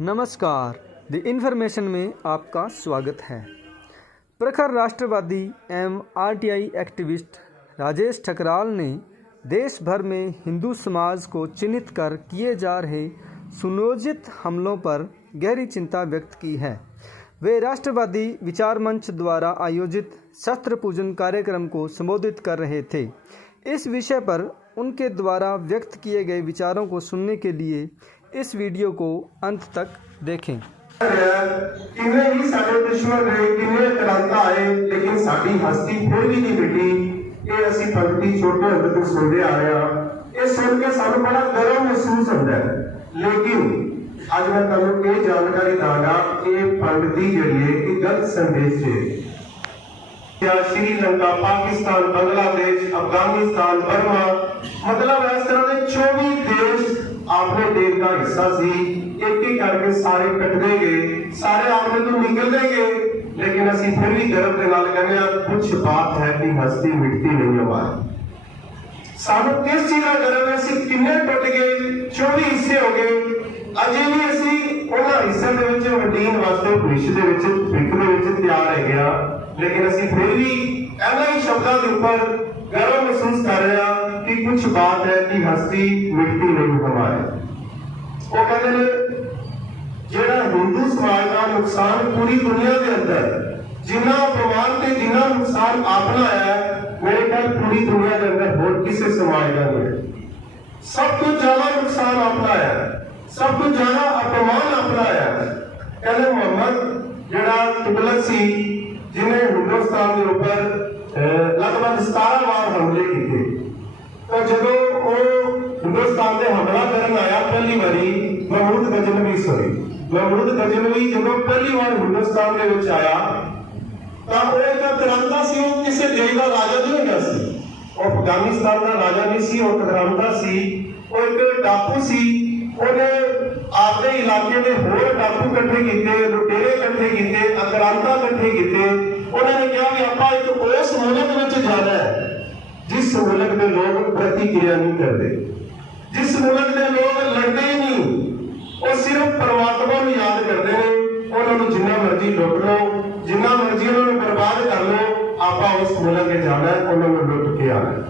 नमस्कार, the information में आपका स्वागत है। प्रखर राष्ट्रवादी एवं आरटीआई एक्टिविस्ट राजेश ठकराल ने देश भर में हिंदू समाज को चिन्हित कर किए जा रहे सुनियोजित हमलों पर गहरी चिंता व्यक्त की है। वे राष्ट्रवादी विचार मंच द्वारा आयोजित शस्त्र पूजन कार्यक्रम को संबोधित कर रहे थे। इस विषय पर उनके द्वारा व्यक्त किए गए विचारों को सुनने के लिए इस वीडियो को अंत तक देखें। किन्ने ही साडे दुश्मन रहे, किन्ने क्रांता आए, लेकिन साडी हस्ती फिर भी नहीं मिटी। ये असी पंक्ति छोटे होंदे तो सुनते आ रहे हैं। ये सुन के सानू बड़ा गर्व महसूस होता है। लेकिन आज मैं तुहानू ये जानकारी दांगा कि पंक्ति जरिए गलत संदेश है। क्या श्रीलंका, पाकिस्तान, बांग्लादेश, अफगानिस्तान, बर्मा, मतलब इस तरह के 24 देश आपने देश का हिस्सा सी। एक एक करके सारे कट देंगे, सारे आपने तो निकल देंगे, लेकिन असी फिर भी गर्व के नाल कहने कुछ बात है कि हस्ती मिटती नहीं हमारी। सानू किस चीज का गर्व है? असी किन्ने टुट गए, 24 हिस्से हो गए, अजे भी असी उन्हां हिस्से दे विच वंडीन वास्ते भविष्य दे विच फिक्र दे विच तैयार है गया, लेकिन असी फिर भी इन्हां ही शब्दां दे ऊपर गर्व महसूस कर रहे हैं कि कुछ बात है कि हस्ती मिटती नहीं हमारी। वो कहते हैं जेड़ा हिंदू समाज का नुकसान पूरी दुनिया के अंदर जिन्ना अपमान ते जिन्ना नुकसान आपना है, मेरे ख्याल पूरी दुनिया के अंदर होर किसी समाज का नहीं है। सब कुछ ज्यादा नुकसान अपना है, सब कुछ ज्यादा अपमान अपना है। कहते मोहम्मद जेड़ा तुगलक सी, जिन्हें हिंदुस्तान के ऊपर लगभग 17 बार हमले किए, तो जदों वो हिंदुस्तान से हमला करन आया पहली बारी महमूद गजनवी जदों पहली बार हिंदुस्तान के विच आया तो वो एक क्रांता सी। वो किसी देश का राजा नहीं होगा सी, वो अफगानिस्तान का राजा नहीं सी, वो क्रांता सी, वो एक डाकू सी। उन्हें आपके इलाके में होर डाकू इकट्ठे किए, लुटेरे इकट्ठे किए, आक्रांता इकट्ठे किए। उन्होंने कहा कि आप एक उस मुल्क में जाना है जिस मुल्क में लोग प्रतिक्रिया नहीं करते, जिस मुल्क में लोग लड़ते ही नहीं, वो सिर्फ परमात्मा को याद करते हैं। उन्होंने जिन्ना मर्जी लुट लो, जिन्ना मर्जी उन्होंने बर्बाद कर लो, आप उस मुल्क में जाना है, उन्होंने लुट के आना है।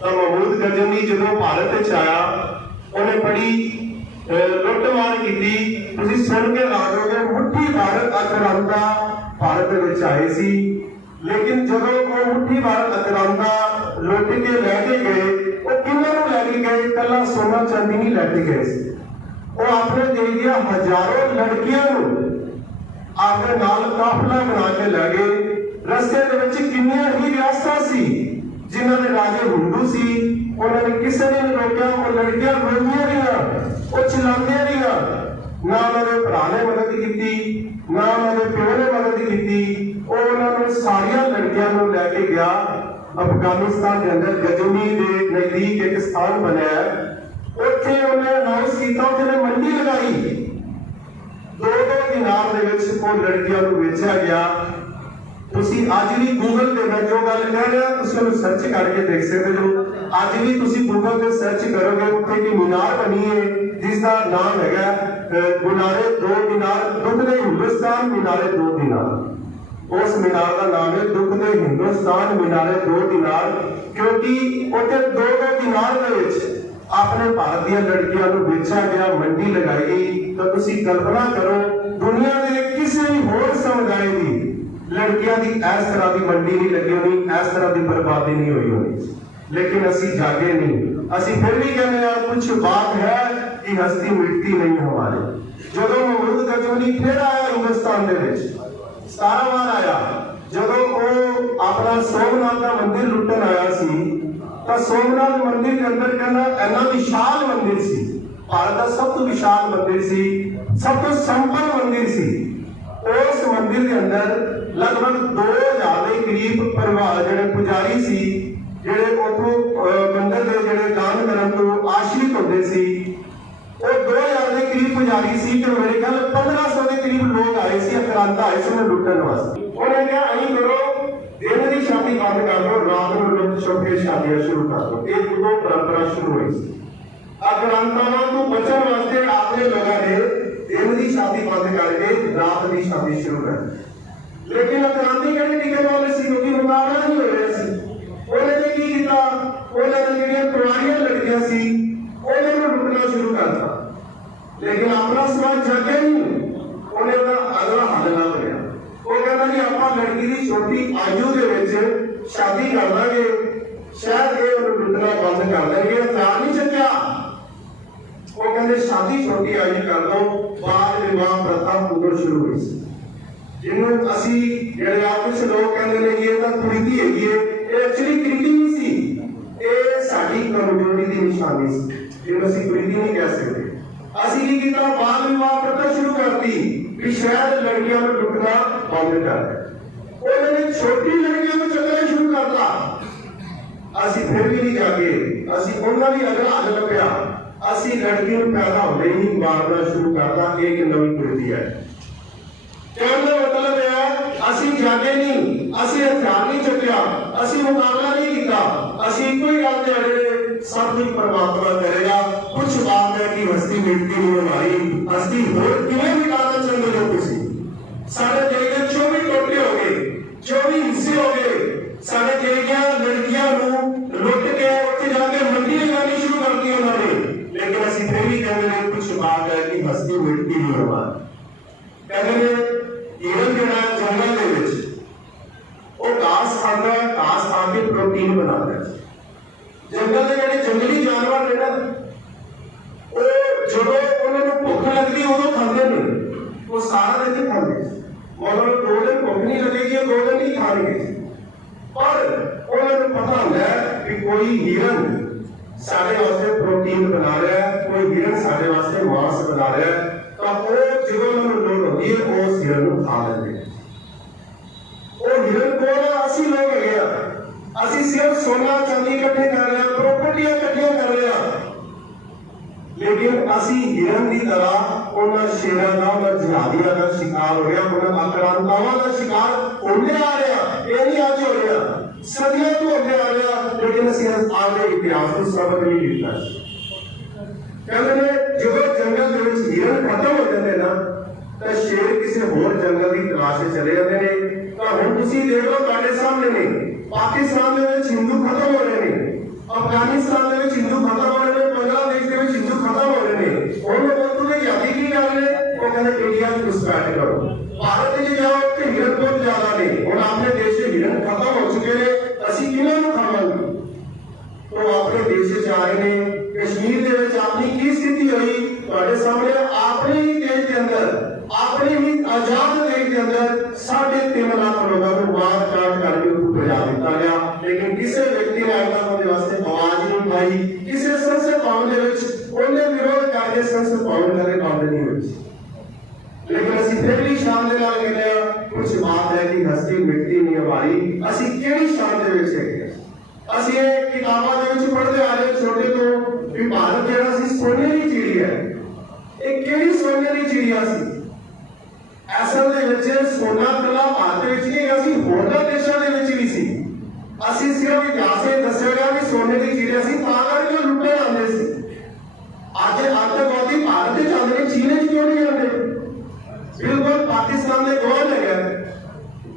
तो महमूद गजनवी जो भारत आया, उन्हें बड़ी लुटमार की। तुम सुन के लागोगे मुट्ठी भर आक्रांता भारत में आए सी, लेकिन जब वो मुट्ठी भर आक्रांता लुट के लैके गए, वो किन्होंने लैके गए? कला सोना चांदी नहीं लैके गए, वो आपने दे दिया हजारों लड़कियों आपने नाल काफिला बना के लै गए। रस्ते के किन्नियां ही रियासतां सी जिन्हों ने राजे हिंदू सी, उन्होंने किसी ने नहीं रोका। वो लड़कियां रोंदियां रहियां, वो चिल्लांदियां रहियां, ना उन्होंने भरा ने मदद की, ना उन्होंने प्यो ने मदद की। उन्होंने सारिया लड़कियों को लैके गया अफगानिस्तान के अंदर गजनी के नजदीक एक स्थान बनया, उत्थे उन्हें अनाउंस किया, उन्हें मंडी लगाई। 2-2 दिनार दे विच वो लड़कियों को बेचा गया। तुसी आज भी गूगल पे मैं जो गल कह रहा तुसी उन्हें सर्च करके देख सकते हो। आज भी तुसी गूगल पे सर्च करोगे, उत्थे की मीनार बनी है जिसका नाम है मीनारे 2 दिनार, दुख दे हिंदुस्तान मीनारे 2 दिनार। उस मीनार का नाम है दुख दे हिंदुस्तान मीनारे 2 दिनार, क्योंकि उत्थे 2-2 दिनार दे विच अपने भारत दी लड़कियों को बेचा गया, मंडी लगाई गई। तो तुसी कल्पना करो दुनिया के किसी भी होर समुदाय की लड़कियां की इस तरह की मंडी नहीं लगी होनी, इस तरह की बर्बादी नहीं हुई होनी, लेकिन असी जागे नहीं। असी फिर भी कहने यार कुछ बात है कि हस्ती मिटती नहीं हमारी। जब महमूद गजनवी फिर आया हिंदुस्तान के 17 बार आया, जब वो अपना सोमनाथ का मंदिर लुटन आया सी, तो सोमनाथ मंदिर के अंदर कहना इन्ना विशाल मंदिर सी, भारत का सब तो विशाल मंदिर सी, सब तो संपन्न मंदिर सी। उस मंदिर के अंदर लगभग 2000 के करीब परिवार जेडे पुजारी सी, जेडे उथों मंदिर के जेडे दान करन तो आश्रित होते सी, वो 2000 के करीब पुजारी सी। कि मेरे ख्याल 1500 के करीब लोग आए सी, आक्रांता आए सी उन्हें लुटन वास्ते। उन्हें क्या अहीं करो, दिन की शादी बंद कर दो, रात को लोग चौके शादियां शुरू कर दो। एक दो परंपरा शुरू हुई। आक्रांतावां तो बचन वास्ते आपने लोगों ने शादी शुरू कर दी। लेकिन क्रांति कहने टिकट वाले सी क्योंकि मुकाबला नहीं हो रहा सी उन्होंने की किया उन्होंने ਜਿਹੜੀਆਂ ਕੁਆਰੀਆਂ ਲੜਕੀਆਂ ਸੀ ਉਹਨਾਂ ਨੂੰ ਲੁੱਟਣਾ ਸ਼ੁਰੂ ਕਰਤਾ। लेकिन अपना समाज जागे नहीं उन्हें ਉਹਦਾ ਅਗਲਾ ਹੱਲ ਨਾ ਲਿਆ। ਉਹ ਕਹਿੰਦਾ ਜੀ ਆਪਾਂ ਲੜਕੀ ਦੀ ਛੋਟੀ ਆਯੂ ਦੇ ਵਿੱਚ ਸ਼ਾਦੀ ਕਰ ਦਾਂਗੇ ਸ਼ਾਇਦ ਇਹ ਉਹਨੂੰ ਲੁੱਟਣਾ ਬੰਦ ਕਰ ਦੇਣਗੇ। ਹਥਿਆਰ ਨਹੀਂ ਚੱਕਿਆ। ਉਹ ਕਹਿੰਦੇ ਸ਼ਾਦੀ ਛੋਟੀ ਆਯੂ ਕਰ ਦੋ। ਬਾਲ ਵਿਵਾਹ ਪ੍ਰਥਾ ਉਦੋਂ ਸ਼ੁਰੂ ਹੋਈ ਸੀ ਜਿਹਨੂੰ ਅਸੀਂ ਜਿਹੜੇ ਆ ਕੁਝ ਲੋਕ ਕਹਿੰਦੇ ਨੇ ਇਹ ਤਾਂ ਕੁਰੀਤੀ ਹੈਗੀ ਹੈ। ਇਹ ਐਕਚੁਅਲੀ ਕੁਰੀਤੀ ਨਹੀਂ ਸੀ ਇਹ ਸਾਡੀ ਕਮਜ਼ੋਰੀ ਦੀ ਨਿਸ਼ਾਨੀ ਸੀ ਜਿਹਨੂੰ ਅਸੀਂ ਕੁਰੀਤੀ ਨਹੀਂ ਕਹਿ ਸਕਦੇ। ਅਸੀਂ ਕੀ ਕੀਤਾ ਬਾਲ ਵਿਵਾਹ ਪ੍ਰਥਾ ਸ਼ੁਰੂ ਕਰਤੀ ਕਿ ਸ਼ਾਇਦ ਲੜਕੀਆਂ ਨੂੰ ਲੁੱਟਣਾ ਬੰਦ ਕਰ ਦੇ। ਉਹਨਾਂ ਨੇ ਛੋਟੀ ਲੜਕੀਆਂ ਨੂੰ ਚੱਕਣਾ ਸ਼ੁਰੂ ਕਰਤਾ। ਅਸੀਂ ਫਿਰ ਵੀ ਨਹੀਂ ਜਾਗੇ। ਅਸੀਂ ਉਹਨਾਂ ਦੀ ਅਗਲਾ ਹੱਲ ਲੱਭਿਆ। ਅਸੀਂ ਲੜਕੀ ਨੂੰ ਪੈਦਾ ਹੁੰਦੇ ਹੀ ਮਾਰਨਾ ਸ਼ੁਰੂ ਕਰਤਾ। ਇਹ ਇੱਕ ਨਵੀਂ ਕੁਰੀਤੀ ਹੈ। कहने का मतलब है ਅਸੀਂ ਜਾਗੇ ਨਹੀਂ ਅਸੀਂ ਹਥਿਆਰ ਨਹੀਂ ਚੱਕਿਆ ਅਸੀਂ ਮੁਕਾਬਲਾ ਨਹੀਂ ਕੀਤਾ। ਅਸੀਂ ਇੱਕੋ ਹੀ ਗੱਲ ਤੇ ਅੜੇ सब कुछ परमात्मा करेगा। कुछ बात है कि हस्ती मिटती नहीं हमारी हस्ती होर किवें मिटाना चाहते हो तुसी। साढ़े देश के 24 टोटे हो गए 24 हिस्से हो गए। साढ़े देश लड़कियां लुट के उत्थे जाके मंडी लगानी शुरू कर दी उन्होंने। लेकिन असं फिर भी कहते हैं कुछ बात है कि हस्ती मिटती नहीं हमारी। कहते हैं ईवन जो जंगल के घास खाता है घास खा के प्रोटीन बनाता है। जंगल के ਜਿਹੜੇ जंगली जानवर ने ना जो उन्होंने भुख लगती उदो खाते ने वो सारा दिन नहीं खाते। मतलब 2 दिन भुख नहीं लगेगी 2 दिन नहीं खाएंगे। पर उन्होंने पता होता है कि कोई हिरन साढ़े वास्ते प्रोटीन बना रहा है कोई हिरन साढ़े वास्ते मांस बना रहा है तो वो जो उन्होंने लोड़ होती है उस हिरन को खा लेंगे। वो हिरन को असि लोग है ਅਸੀਂ सिर्फ सोना चांदी इकट्ठे कर रहे हैं प्रॉपर्टियां इकट्ठियां कर रहे हैं। लेकिन ਅਸੀਂ हिरन की तरह उन्होंने शेरों का उन्होंने जिहादियों का शिकार हो रहा उन्होंने आक्रांतावां का शिकार होने आ रहा। ये नहीं आज हो रहा सदियों तो होने आ रहा। लेकिन ਅਸੀਂ आगे इतिहास को सबक नहीं लिखा। कहते जो जंगल के हिरन खत्म हो जाते ना तो शेर किसी होर जंगल की तलाश चले जाते हैं। तो हुण तुसीं देख लो तुहाडे सामने ने पाकिस्तान में हिंदू खत्म हो रहे हैं अफगानिस्तान में हिंदू खत्म हो रहे हैं बांग्लादेश के हिंदू खत्म हो रहे हैं। उन्होंने बोलते हैं जाति की गल है वो कहते इंडिया में घुसपैठ करो। भारत में जाओ तो हिरन बहुत ज्यादा ने और अपने देश के हिरन खत्म हो चुके हैं असं किन्हों खावांगे। तो अपने देश से आ रहे हैं कश्मीर के अपनी की स्थिति हुई तुहाडे सामने अपने ही देश के अंदर अपने ही आजाद देश के अंदर 3.5 लाख लोगों को मार काट करके बजा दिता गया। लेकिन किसी व्यक्ति ने आज तक वास्ते आवाज नहीं उठाई। किसी संसद भवन के विरोध करके संसद भवन करे बंद नहीं हुई। लेकिन असं फिर भी शान के नाल कहते हैं कुछ बात है कि हस्ती मिटती नहीं हमारी। असं केड़ी शान के विच है असं ये किताबों के पढ़ते आ रहे छोटे तो कि भारत जरा सी सोने की चिड़ी है। एक केड़ी सोने की चिड़िया सी असल ਦੇ ਵਿੱਚ ਸੋਨਾ ਕਲਾ ਭਾਰਤ ਵਿੱਚ ਨਹੀਂ ਅਸੀਂ ਹੋਰਨਾਂ ਦੇਸ਼ਾਂ ਦੇ ਵਿੱਚ ਵੀ ਸੀ। ਅਸੀਂ ਸਿਰਫ ਇਤਿਹਾਸ ਇਹ ਦੱਸਿਆ ਗਿਆ ਕਿ ਸੋਨੇ ਦੀ ਚਿੜੀਆ ਸੀ ਤਾਂ ਕਰਕੇ ਲੁੱਟੇ ਜਾਂਦੇ ਸੀ। ਅੱਜ ਅੱਤਵਾਦੀ ਭਾਰਤ ਵਿੱਚ ਆਉਂਦੇ ਨੇ ਚੀਨ ਵਿੱਚ ਕਿਉਂ ਨਹੀਂ ਆਉਂਦੇ। ਬਿਲਕੁਲ ਪਾਕਿਸਤਾਨ ਦੇ ਗਵਾਹ ਹੈਗਾ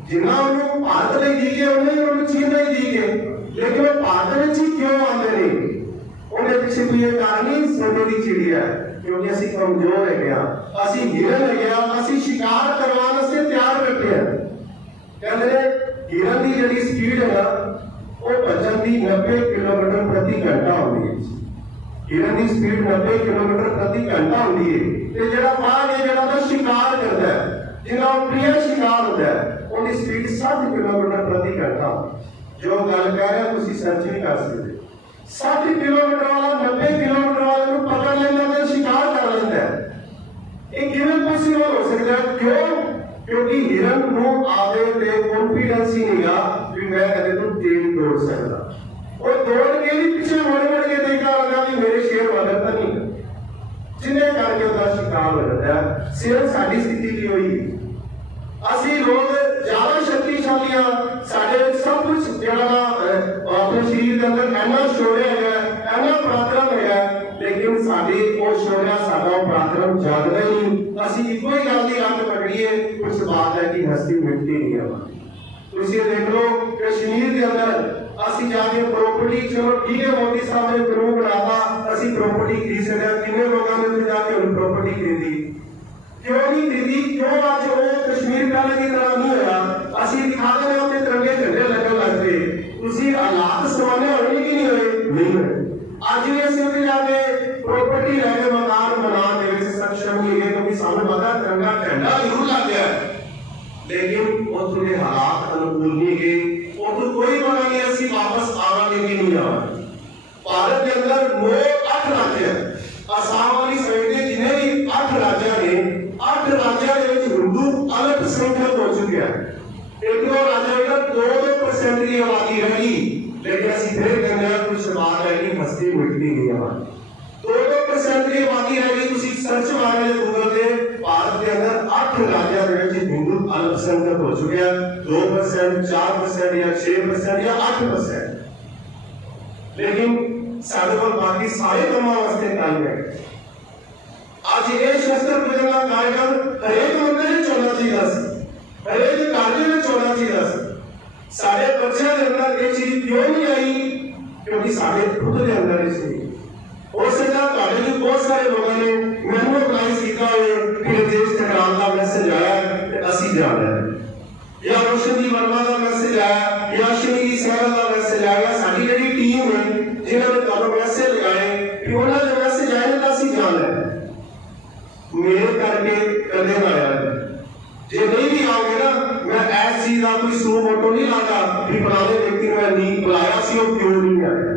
ਜਿੰਨਾ ਉਹਨੂੰ ਭਾਰਤ ਲਈ ਦੀ ਕੇ ਉਹਨੇ ਉਹਨੂੰ ਚੀਨ ਲਈ ਦੀ ਕੇ ਲੇਕਿਨ ਉਹ ਭਾਰਤ ਵਿੱਚ ਹੀ ਕਿਉਂ ਆਉਂਦੇ ਨੇ ਉਹਦੇ ਪਿੱਛੇ ਵੀ ਇਹ ਕਾਰਨ ਹੀ ਸੋਨੇ ਦੀ ਚਿੜੀਆ ਹੈ। क्योंकि असि कमजोर है गया असि हिरन है गया असि शिकार करवाने से तैयार बैठे हैं। कहते हिरन की जी स्पीड है ना वो भजन की 90 किलोमीटर प्रति घंटा होती है। हिरन की स्पीड 90 किलोमीटर प्रति घंटा होती है। तो जो बाघ है जो शिकार करता है जिन्ना प्रिय शिकार होता है उनकी स्पीड 60 किलोमीटर प्रति घंटा। जो गल कह रहे हैं सर्च नहीं कर सकते। 60 किलोमीटर वाला 90 किलोमीटर वाले को पकड़ लेना तो शिकार कर लेता है। एक हिरन पॉसिबल हो सकता है क्यों क्योंकि हिरन को आगे पे कॉन्फिडेंस ही नहीं आ कि मैं कदे तो तेज दौड़ सकता और दौड़ के भी पीछे मुड़ के देखा लगा कि मेरे शेर वाला तो नहीं जिन्हें करके उसका शिकार हो जाता है। सिर्फ साड़ी स्थिति की हुई ਅਸੀਂ ਲੋਕ ਜ਼ਿਆਦਾ ਸ਼ਕਤੀਸ਼ਾਲੀ ਆ ਸਾਡੇ ਵਿੱਚ ਸਭ ਕੁਝ ਜਿਹੜਾ ਆਪਣੇ ਸਰੀਰ ਦੇ ਅੰਦਰ ਇੰਨਾ ਸਟੋਰ ਹੈਗਾ ਇੰਨਾ ਪਰਾਕਰਮ ਹੈਗਾ लेकिन साडी वो शौर्य साडा पराक्रम जागदा ही नहीं। असीं इक्को ही गल दी रट पकड़ीए, कुछ बात है कि हस्ती मिटती नहीं है। तुसीं देख लो कश्मीर के अंदर असीं जाके प्रॉपर्टी, चलो ठीक है मोदी साहब ने कानून बनाता, असीं प्रॉपर्टी खरीद सकते, कितने लोगों ने तो जाके उन प्रॉपर्टी खरीदी, क्यों नहीं खरीदी? क्यों आज वो कश्मीर पहले की तरह नहीं होया? असीं दिखा देना अपने तिरंगे झंडे लगन लग पे, तुसीं हालात समाने होने की नहीं होए, नहीं होए। आज भी असीं उत्थे जाके प्रॉपर्टी लैके मकान बनाने दे विच सक्षम नहीं है, क्योंकि सानूं पता तिरंगा झंडा जरूर लग गया, लेकिन उत्थे दे हालात अनुकूल नहीं गए। उत्थे कोई पता नहीं असीं वापस आवांगे कि नहीं आवांगे। भारत के अंदर 8 राज्य है, आसाम वाली साइड के जिन्हें भी 8 राज्य ने, 8 राज्यों के विच हिंदू अल्पसंख्यक हो चुके हैं। एक दो राज्यों का 2% की आबादी रही, लेकिन असीं फिर कहते हैं कुछ बात है कि हस्ती मिटती नहीं हमारी। 2% की आबादी रही, तुसीं सर्च मारे गूगल पे, भारत के अंदर 8 राज्यों के विच हिंदू अल्पसंख्यक हो चुके हैं, 2%, 4% या 6% या 8%। लेकिन साढ़े कोल बाकी सारे कामों वास्ते टाइम है। आज ये शस्त्र पूजन का कार्यक्रम हरेक मंदिर में होना चाहिए, हरेक कार्य में होना चाहिए। सारे बच्चों के अंदर ये चीज क्यों नहीं आई? क्योंकि सारे खुद के अंदर ये चीज हो सकता है। जो बहुत सारे लोगों ने मैनुअलाइज किया है कि देश टकराव का मैसेज आया है, असी जाना है, या रोशन दी वर्मा का मैसेज आया, या श्री सहगल का मैसेज आया, साडी जेडी टीम है जिन्होंने ਤੁਹਾਨੂੰ मैसेज लगाए कि ਉਹਨਾਂ ਦੇ मैसेज आए ਤਾਂ ਅਸੀਂ ਜਾਣਾ है। मेरे करके कदे ना आया, जे नहीं भी आओगे ना, मैं ऐसी चीज का कोई सू मोटो नहीं लाता कि फलाने व्यक्ति ने मैं नहीं बुलाया सी, वो क्यों नहीं आया।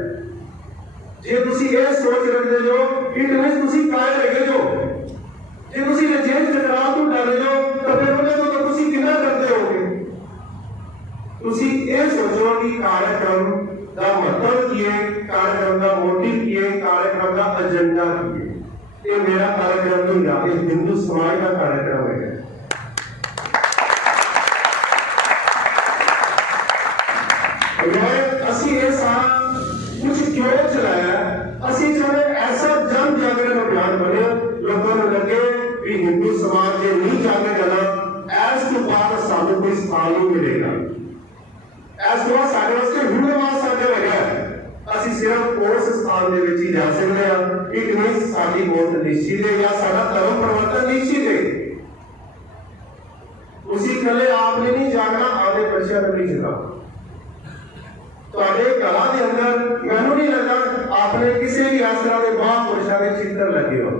जे तुसी ये सोच रखते जो कि तुसी कायम रहे जो, जे तुसी जेल टकराव तो डरे जो, तो फिर उन्हें तो तुसी कितना करते होगे। तुसी ये सोचो कि कार्यक्रम का मतलब की है, कार्यक्रम का मोटिव की है, कार्यक्रम का एजेंडा की है। ये मेरा कार्यक्रम नहीं था, ये हिंदू समाज का कार्यक्रम है। असी ये सारा कुछ क्यों चलाया? असी चाहे ऐसा जन जागरण अभियान बने, लोगों को लगे कि हिंदू समाज के नहीं जागे जाना, ऐस तो बाद सानू कोई स्थान नहीं मिलेगा। ऐस तो साढ़े वास्ते हुनरवाद साढ़े लगा है, असी सिर्फ उस स्थान दे विच ही जा सकते हैं। एक नहीं साडी मौत निश्चित है या साडा धर्म परिवर्तन निश्चित है। उसी कले आपने नहीं जागना, आगे बच्चों ने नहीं जगा। ਤੁਹਾਡੇ ਕਲਾ ਦੇ ਅੰਦਰ ਮੈਨੂੰ नहीं लगता आपने किसी भी इस तरह के महापुरुषों के चित्र लगे हो।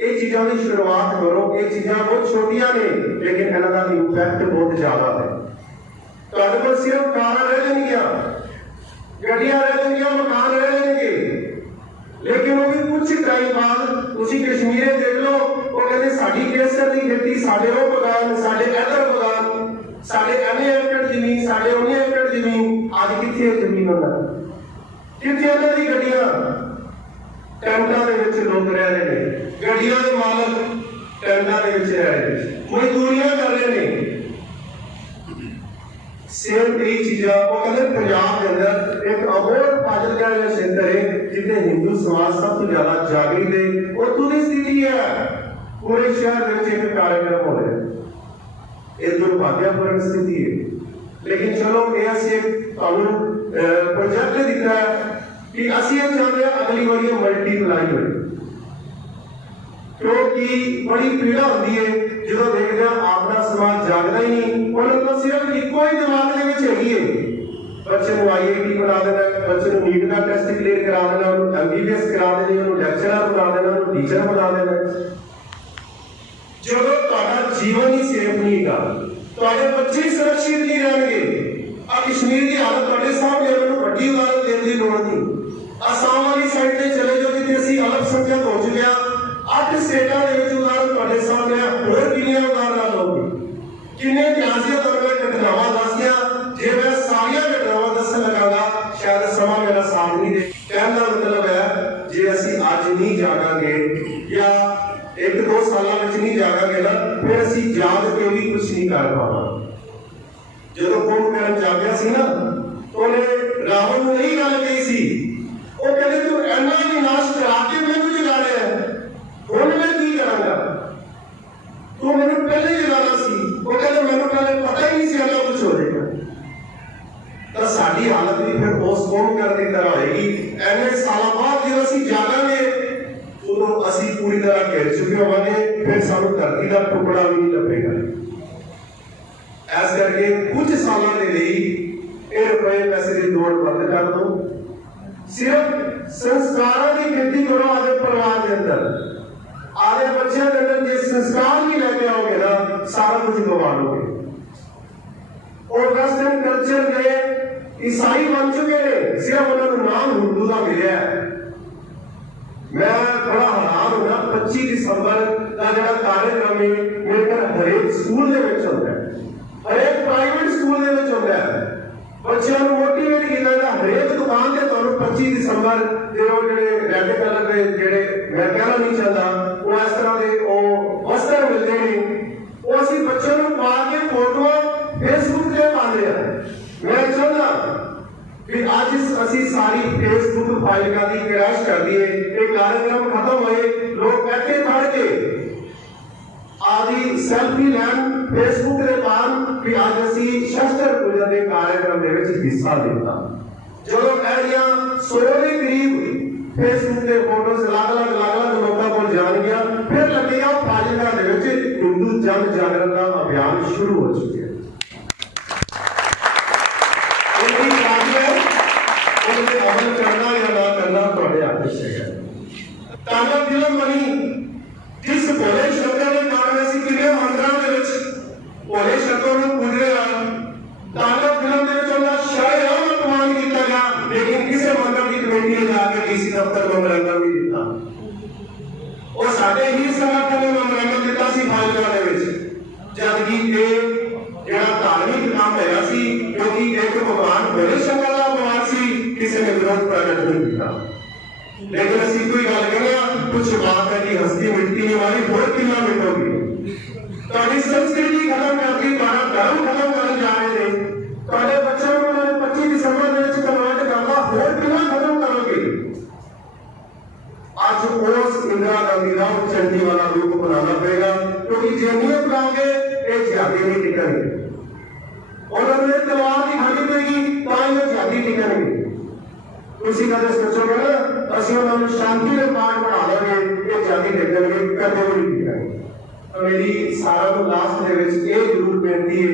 ये चीजों की शुरुआत करो, ये चीजा बहुत छोटिया ने, लेकिन इन्हों का इंपैक्ट बहुत ज्यादा है। ਤੁਹਾਡੇ ਕੋਲ सिर्फ कारां रह जाएंगियां, गड्डियां रह जाएंगियां, मकान रह जाएंगे, लेकिन वो भी कुछ टाइम बाद तुसी कश्मीर देख लो, वो कहते साडी केसर की खेती, साडे वो बगान, साडे इधर बगान, साडे इन्ने एकड़ जमीन, साडे उन्ने एकड़ जमीन, आज किथे जमीन होना, किथे उन्हां दी गड्डियां, टेंटां दे विच लोग रह रहे ने, गड्डियां दे मालक टेंटां दे विच रह रहे ने, मजदूरियां कर रहे ने। सेम यही चीजा वो कहते पंजाब के अंदर एक अबोध फाजिलका का क्षेत्र है जिथे हिंदू समाज सब तो ज्यादा जागृत है, और दूसरी स्थिति है पूरे शहर में एक कार्यक्रम हो रहा है, एक दुर्भाग्यपूर्ण स्थिति है। लेकिन चलो ये प्रोजेक्ट दिखता है कि असी चाहते हैं अगली बार मल्टीप्लाई हो, क्योंकि बड़ी पीड़ा होती है जो देखते हैं अपना समाज जागता ही नहीं। उन्होंने तो सिर्फ इको ही दिमाग है, बच्चे को IIT बना देना, बच्चे को नीट का टेस्ट क्लियर करा देना, MBBS करा देना, लेक्चरर बना देना, टीचर बना देना। जो जीवन ही सेफ नहीं का, बच्चे ही सुरक्षित नहीं रहेंगे। कश्मीर की हालत सामने बड़ी उदाहरण देने की लोड़ नहीं। आसाम वाली साइड से चले जाओ जितने असं अल्पसंख्यक हो चुके हैं, 8 स्टेटा उदाहरण सामने होर किनिया उदाहरण लोगे, किन्ने इतिहासिक घटनावां दसिया। जे मैं सारिया घटनावां दसन लगांगा शायद समा मेरा साथ नहीं दे। कहने का मतलब है जे असी अज नहीं जागांगे या 1-2 सालों में नहीं जागांगे ना, फिर असी जाग के भी कुछ नहीं कर पावा। जो कुंभकर्ण जागया सी ना, तो उन्हें रावण को यही गल कही सी ਉਹ ਕਹਿੰਦੇ ਤੂੰ ਇੰਨਾ ਵਿਨਾਸ਼ ਕਰਾ ਕੇ ਮੈਨੂੰ ਜਗਾ ਲਿਆ, ਹੁਣ ਮੈਂ ਕੀ ਕਰਾਂਗਾ, ਤੂੰ ਮੈਨੂੰ ਪਹਿਲੇ ਜਗਾਉਣਾ ਸੀ। ਉਹ ਕਹਿੰਦੇ ਮੈਨੂੰ ਪਹਿਲੇ ਪਤਾ ਹੀ ਨਹੀਂ ਸੀ ਇੰਨਾ ਕੁਝ ਹੋ ਜਾਏਗਾ। ਤਾਂ ਸਾਡੀ ਹਾਲਤ ਵੀ ਫਿਰ ਉਸ ਕੌਮ ਕਰਨ ਦੀ ਤਰ੍ਹਾਂ ਹੋਏਗੀ। ਇੰਨੇ ਸਾਲਾਂ ਬਾਅਦ ਜਦੋਂ ਅਸੀਂ ਜਾਗਾਂਗੇ ਉਦੋਂ ਅਸੀਂ ਪੂਰੀ ਤਰ੍ਹਾਂ ਘਿਰ ਚੁੱਕੇ ਹੋਵਾਂਗੇ, ਫਿਰ ਸਾਨੂੰ ਧਰਤੀ ਦਾ ਟੁਕੜਾ ਵੀ ਨਹੀਂ ਲੱਭੇਗਾ। ਇਸ ਕਰਕੇ ਕੁਝ ਸਾਲਾਂ ਦੇ ਲਈ ਇਹ ਰੁਪਏ ਪੈਸੇ ਦੀ ਦੌੜ ਬੰਦ ਕਰ ਦਿਓ। ਸਿਰਫ ਸੰਸਕਾਰਾਂ ਦੀ ਗਿਣਤੀ ਕਰੋ ਆਪਣੇ ਪਰਿਵਾਰ ਦੇ ਅੰਦਰ, ਆਪਣੇ ਬੱਚਿਆਂ ਦੇ ਅੰਦਰ। ਜੇ ਸੰਸਕਾਰ ਨਹੀਂ ਲੈ ਕੇ ਆਓਗੇ ਨਾ, ਸਾਰਾ ਕੁਝ ਗਵਾ ਲੋਗੇ। और वेस्टर्न कल्चर के ईसाई बन चुके हैं, सिर्फ उन्होंने नाम हिंदू का मिले। मैं बड़ा हैरान होना, 25 दिसंबर का जो कार्यक्रम है मेरे घर हरेक स्कूल होता है, हरेक प्राइवेट स्कूल होता है। बच्चों को मोटिवेट किया जाता है। हरेक दुकान से तुहानू 25 दिसंबर जो रेड कलर के जेडे मैं कहना नहीं चाहता वो इस तरह के वस्त्र मिलते हैं, वो असीं बच्चों को पा के फोटो फेसबुक पे पाते हैं। मैं चाहता कि आज असी सारी फेसबुक फाइल का दी क्रैश कर दिए, एक कार्यक्रम खत्म हुए, लोग बैठे खड़ के आदि सेल्फी लैन फेसबुक के पान कि आज असी शस्त्र पूजन के कार्यक्रम के विच हिस्सा लेता। जो एरिया 100 के करीब फेसबुक के फोटोज अलग-अलग लोगों को जान गया, फिर लगेगा फाजिलका दे विच हिंदू जन जागरण का अभियान शुरू हो चुके हैं। अमल करना या ना करना थोड़े आवश्यक है। ताना फिल्म बनी जिस भोले शब्दों के कारण असीं किन्ने मंदिरां दे विच भोले शब्दों नूं पूज रहे हां। ताना फिल्म दे विच उन्हां शरेआम अपमान कीता गया, लेकिन किसी मंदिर की कमेटी ने जाके डीसी दफ्तर मैमोरेंडम नहीं दिता। और साडे ही संगठन ने मैमोरेंडम दिता सी फाइलका दे विच, जबकि ये ਜਿਹੜਾ धार्मिक काम है क्योंकि एक भगवान भोले शंकर का अपमान सी, किसी ने विरोध प्रकट नहीं किया। लेकिन असी कोई गल करें, कुछ बात है कि हस्ती मिटती नहीं वाली बहुत कितना मिटोगी। ताकि संस्कृति खत्म करके बड़ा धर्म खत्म करने जा रहे थे। ताकि बच्चों को 25 दिसंबर में कन्वर्ट करना और कितना खत्म करोगे। आज उस इंदिरा गांधी का चंडी वाला रूप बनाना पड़ेगा, क्योंकि जो नहीं अपनाओगे ये जिहादी नहीं टिकेंगे। और अगर तलवार की खानी पड़ेगी तो ये जिहादी टिकेंगे। उसी का सोचोगे ना, असं उन्होंने शांति के पाठ बढ़ा देंगे, ये जिहादी टिकेंगे, कदे भी नहीं टिकेंगे। तो मेरी सारा तो लास्ट दे विच ये जरूर बेनती है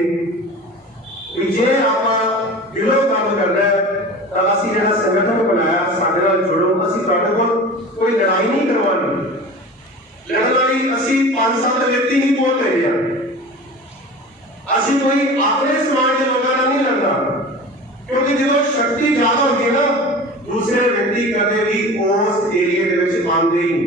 कि जे आप दिलों काम कर रहे हैं तो असी जो संगठन बनाया साडे नाल जुड़ो। असी तुहाडे कोल कोई लड़ाई नहीं करवानी, लड़न वाली असी 5-7 व्यक्ति ही बोल रहे हैं। असी कोई अपने समाज के लोगों नाल नहीं लड़ना, क्योंकि जो शक्ति ज्यादा होगी ना, दूसरे व्यक्ति कदे भी उस एरिया के विच आंदे ही नहीं।